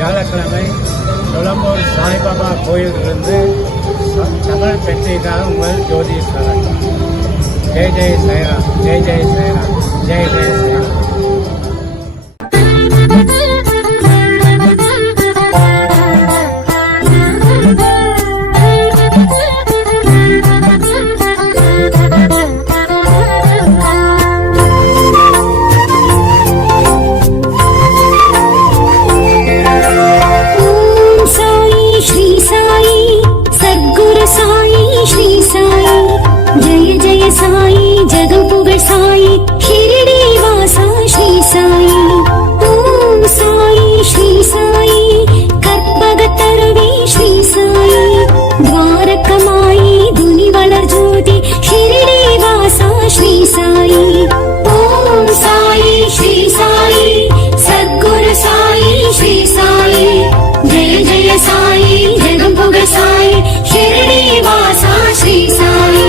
வியாழக்கிழமை கொலம்பூர் சாய்பாபா கோயிலிலிருந்து தமிழ் பெற்றிக்காக உங்கள் ஜோதிஸ்வரன். ஜெய் ஜெய் சாய்ராம், ஜெய் ஜெய் சாய்ராம், ஜெய் ஜெய் சாய்ராம். साई जगं पुगळ साई शिरडी वासा श्री साई ओम साई श्री साई कற்பக தருவே श्री साई द्वारकमाई धुनि वलर ज्योति शिरडी वासा श्री साई ओम साई श्री साई सद्गुरु साई श्री साई जय जय साई जगं पुगळ साई शिरडी वासा श्री साई.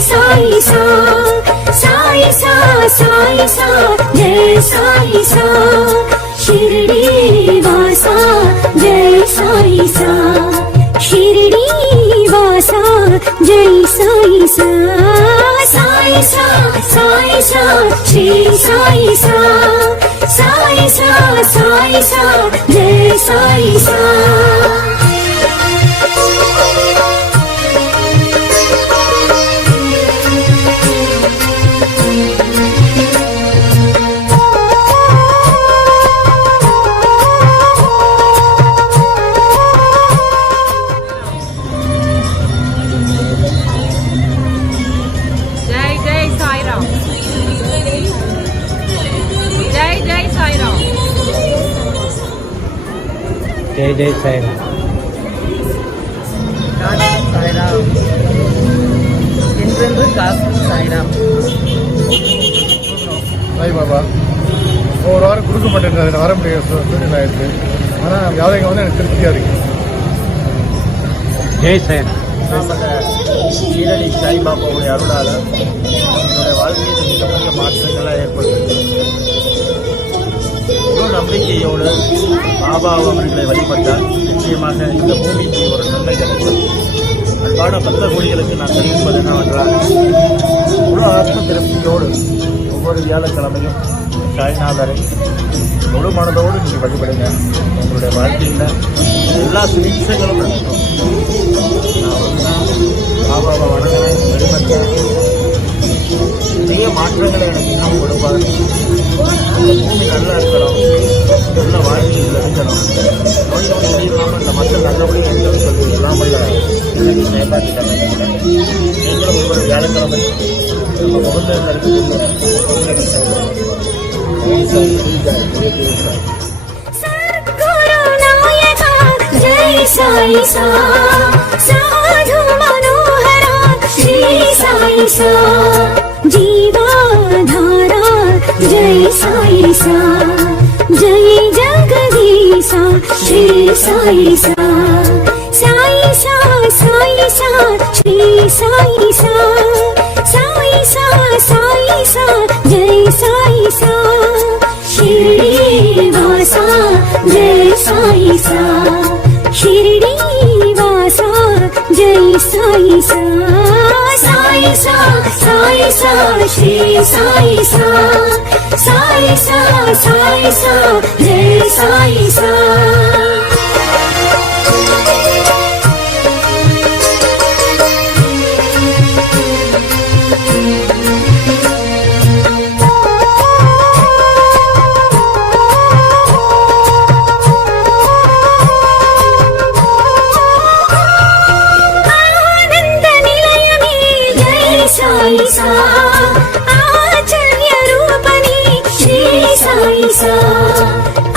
సాయి సా సాయి సా సాయి సా జై సాయి సా షిరిడి వాసా జై సాయి సా షిరిడి వాసా జై సాయి సా సాయి సా సాయి సా శ్రీ సాయి సా సాయి సా సాయి సా జై సాయి సా జై జై సాయిరామ్. సాయిరామ్ ఇంద్రెందు కాసు సాయిరామ్ சாய்பாபா ஒரு வாரம் கொடுக்க மாட்டேன் வர முடியாது சூழ்நிலை ஆயிடுச்சு. ஆனால் யாரையும் வந்து எனக்கு திருப்தியாக இருக்கு. ஜெய் சாய்ராம். ஷீரடி சாய்பாபாவுடைய அருளால் என்னுடைய வாழ்க்கையில் மிகப்பெரிய மாற்றங்களாக ஏற்படுது. முழு நம்பிக்கையோடு பாபா அவர்களை வழிபட்டால் நிச்சயமாக இந்த பூமிக்கு ஒரு நன்மை கிடைக்கும். அன்பான பக்த கோடிகளுக்கு நான் தெரிவிப்பது என்னவென்றால் முழு ஆத்ம திருப்தியோடு ஒவ்வொரு வியாழக்கிழமையும் சாய்நாதரை முழு மனதோடு நீங்கள் வழிபடுங்க. உங்களுடைய வாழ்க்கையில் எல்லா சிகிச்சைகளும் நடக்கும். பாபாவை வணங்குறேன், வழிபட்டேன். நிறைய மாற்றங்களை எனக்கு இன்னும் கொடுப்பார். இந்த பூமி நல்லா இருக்கணும், நல்ல வாழ்க்கையில் இருக்கணும், நோய் நோய் இல்லாமல் இந்த மக்கள் நல்லபடியாக இருக்கணும்னு சொல்லி எல்லாம் வல்ல எனக்கு மேம்பாட்டுக்காக நீங்களும் ஒவ்வொரு வியாழக்கிழமை நம்ம முகத்தில் நடத்துகின்ற జై సాయి సా సాధు మనోహర శ్రీ సాయి సా జీవాధార జై సాయి సా జై జగదీశ శ్రీ సాయి సా సాయి సా సాయి సా శ్రీ సాయి సా సాయి సా సాయి సా జై సాయి సా షిరిడి వాసా జై సాయి సా షిరిడి వాసా జై సాయి సా సాయి సా సాయి సా శ్రీ సాయి సా సాయి సా సాయి సా జై సాయి సా సాయి సా ఆచార్య రూపని శ్రీ సాయి సా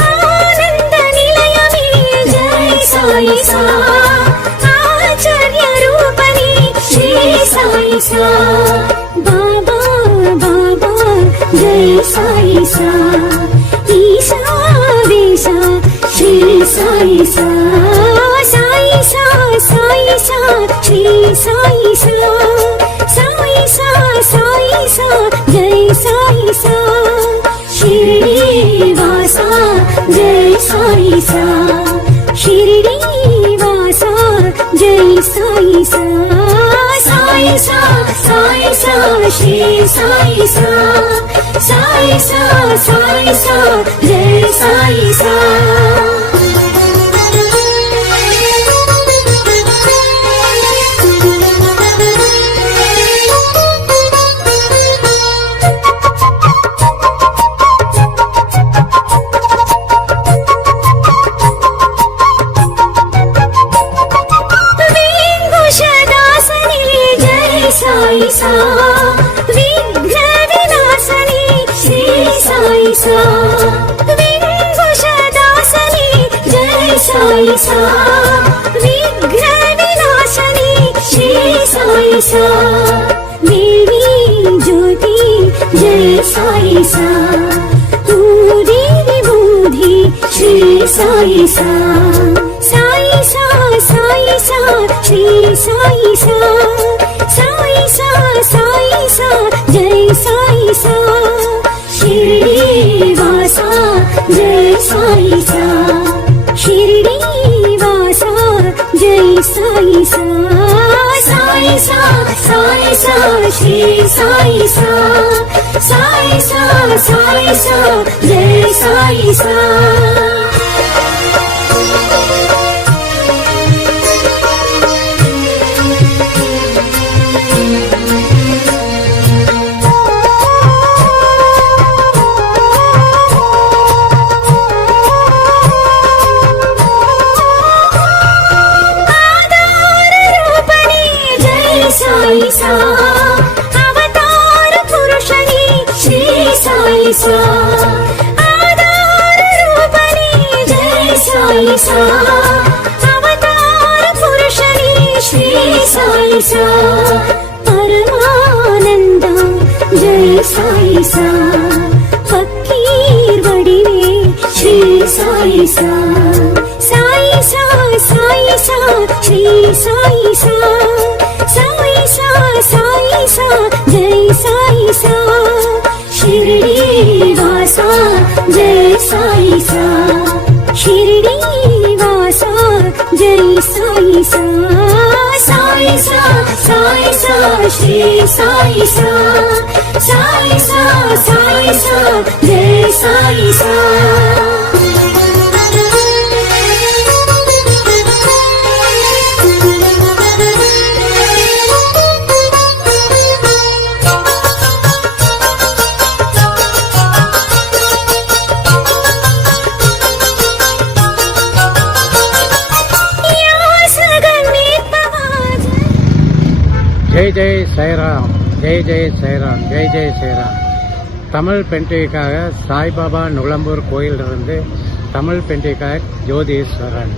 ఆనంద నిలయమే జై సాయి సా ఆచార్య రూపని శ్రీ సాయి సా బాబా బాబా జై సాయి సా ఈశా వేశ శ్రీ సాయి సా సాయి సా సాయి సా శ్రీ సాయి సా సాయి సా సాయి సా జై సాయి సా షిరిడి వాసా జై సాయి సా షిరిడి వాసా జై సాయి సా సాయి సా సాయి సా శ్రీ సాయి సా సాయి సా సాయి సా జై సాయి సా సాయి సా విఘ్న వినాశని శ్రీ సాయి సా విఘ్నదాసని జై సాయి సా విఘ్న వినాశని శ్రీ సాయి సా దేవి జ్యోతి జై సాయి సా బూది విభూది శ్రీ సాయి సా సాయి సా సాయి సా శ్రీ సాయి సా సాయి సా सा जय साई सा शिरडी वासा जय साई सा शिरडी वासा जय साई सा साई सा श्री साई सा साई सा जय साई सा साई सा अवतार पुरुषनी श्री साई सा आधार रूपनी जय साई सा अवतार पुरुषनी श्री साई सा परमानंद जय साई सा फकीर वडिवे श्री साई सा साई सा श्री साई सा साई सा जय साई सा शिरडी वासा जय साई सा शिरडी वासा जय साई सा साई सा श्री साई सा साई सा जय साई सा ஜெய் ஜெய் சைராம் ஜெய் ஜெய் சைராம் ஜெய் ஜெய் சைராம். தமிழ் பெண்டிகைக்காக சாய்பாபா நுளம்பூர் கோயிலிருந்து தமிழ் பெண்டிகைக்காக ஜோதீஸ்வரன்.